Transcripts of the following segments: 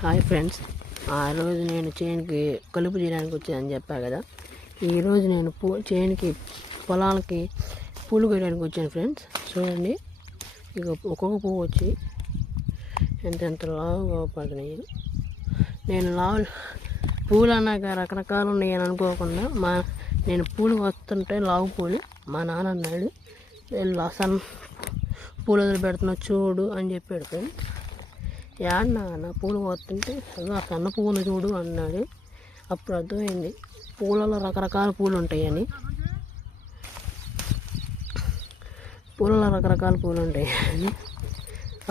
Hi friends, ఆ రోజు నేను చేనుకి కలుపు చేయడానికి వచ్చానని చెప్పా కదా. ఈరోజు నేను చేనుకి పొలాలకి పూలు కొయ్యడానికి వచ్చాను ఫ్రెండ్స్. చూడండి, ఇక ఒక్కొక్క పువ్వు వచ్చి ఎంత లావుగా పడుతున్నాయి. నేను పూలు అన్నాక రకరకాలు ఉన్నాయని అనుకోకుండా నేను పూలు వస్తుంటే లావు పూలు మా నాన్న అన్నాడు, సన్న పూలు వదిలి పెడుతున్నా చూడు అని చెప్పాడు ఫ్రెండ్స్. నా పూలు వస్తుంటే ఆ సన్న పువ్వును చూడు అన్నాడు. అప్పుడు అర్థమైంది పూలలో రకరకాల పూలు ఉంటాయని.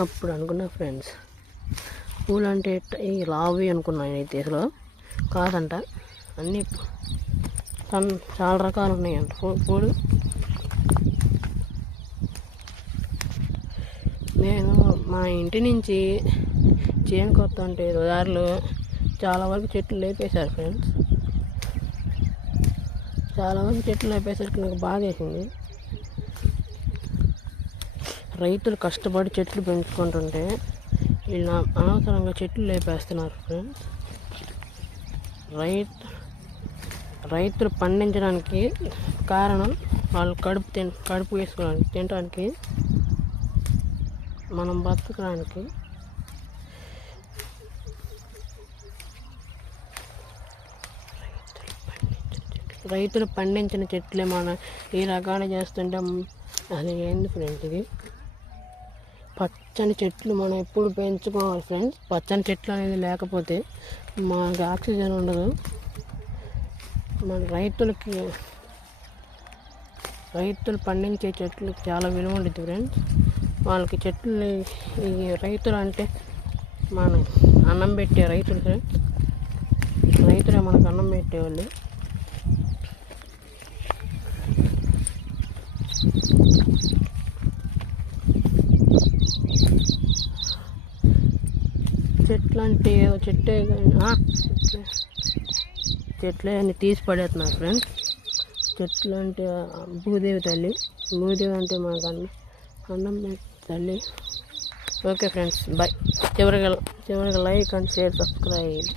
అప్పుడు అనుకున్నా ఫ్రెండ్స్, పూలు అంటే ఈ లావి అనుకున్నాను. అయితే అసలు కాదంట, అన్నీ చాలా రకాలు ఉన్నాయంట పూలు. నేను మా ఇంటి నుంచి చేనుకి వస్తుంటే దారిలో చాలా వరకు చెట్లు లేపేశారు ఫ్రెండ్స్. లేపేసరికి నాకు బాధ వేసింది. రైతులు కష్టపడి చెట్లు పెంచుకుంటుంటే వీళ్ళు అనవసరంగా చెట్లు లేపేస్తున్నారు ఫ్రెండ్స్. రైతులు పండించడానికి కారణం వాళ్ళు కడుపు వేసుకోవడానికి, తినడానికి, మనం బతకడానికి. రైతులు పండించిన చెట్లే మనం ఈ రకాలు చేస్తుంటే అది ఏంది ఫ్రెండ్స్? ఇది పచ్చని చెట్లు మనం ఎప్పుడు పెంచుకోవాలి ఫ్రెండ్స్. పచ్చని చెట్లు అనేది లేకపోతే మనకు ఆక్సిజన్ ఉండదు. మన రైతులు పండించే చెట్లకు చాలా విలువ ఉంటుంది ఫ్రెండ్స్. వాళ్ళకి చెట్లు, ఈ రైతులు అంటే మన అన్నం పెట్టే రైతులు ఫ్రెండ్స్. రైతులే మనకు అన్నం పెట్టేవాళ్ళు. చెట్లు అంటే ఏదో చెట్టే చెట్లే అని తీసి పడేస్తున్నారు ఫ్రెండ్స్. చెట్లు అంటే భూదేవి తల్లి. భూదేవి అంటే మనకు అన్నం తల్లి. Okay friends, bye. చివరిగా లైక్ అండ్ షేర్, సబ్స్క్రైబ్.